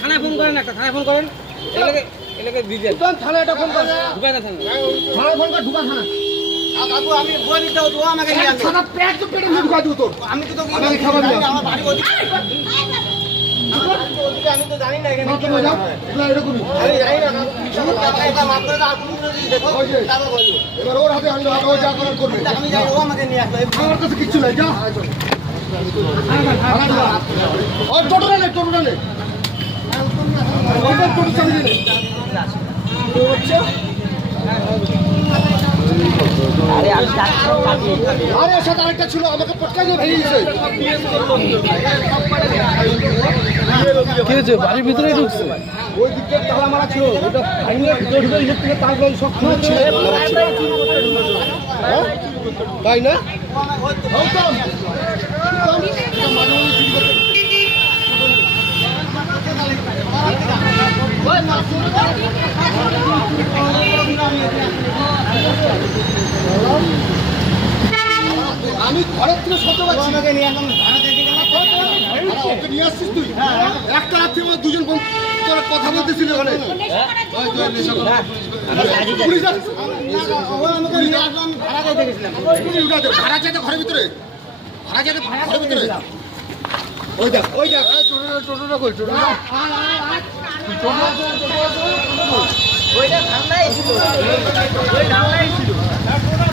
থানায় ফোন করেন, একটা থানায় ফোন করেন। এলাকে দিবেন থানায়, একটা ফোন করেন, ঢুকা না থানায়, ফোন করে ঢুকা থানা। কাকু আমি বলি তো তো আমাকে নিয়ে আসো। সাদা পেট তো পেটে ঢুকা দিও তো। আমি তো আমাকে খাবার দাও। আমার বাড়ি ওদিকে। আমি তো জানি না এখানে কি হয় না এরকম। আমি জানি না কাকু, এটা মাফ করে দাও। তুমি যদি দেখো তারপর বলবো। এবার ওর হাতে আমি ও যা করার করবে। আমি জানি ও আমাকে নিয়ে আসবে। আমার কাছে কিচ্ছু নাই, যা। ওই টোটোটা নে, টোটোটা নে। ওইটা টোটো চালিয়ে নে। আরে আমি আরে সাথে আরেকটা ছিল, আমাকে পটকা দিয়ে ভেঙে দিয়েছে। কি হয়েছে? বাড়ির ভিতরে ঢুকছে, ওই দিকে তালা মারা ছিল, ওটা ভাঙলে ভিতরে ঢুকে ইলেকট্রিকে তারগুলো সব খুঁজছে। তাই না? আমি ঘরের থেকে শব্দ পাচ্ছি, ওকে নিয়ে আসছিস তুই? একটা রাত্রি আমার দুজন তোর কথা বলতেছিল ওখানে। ভাড়া চাইতে ঘরের ভিতরে, ভাড়া চাইতে ঘরের ভিতরে। ওই দেখ, ওই দেখ, টোটোটা কই? টোটোটা ওইটা ঠান্ডাই ছিল, ওই ঠান্ডাই ছিল।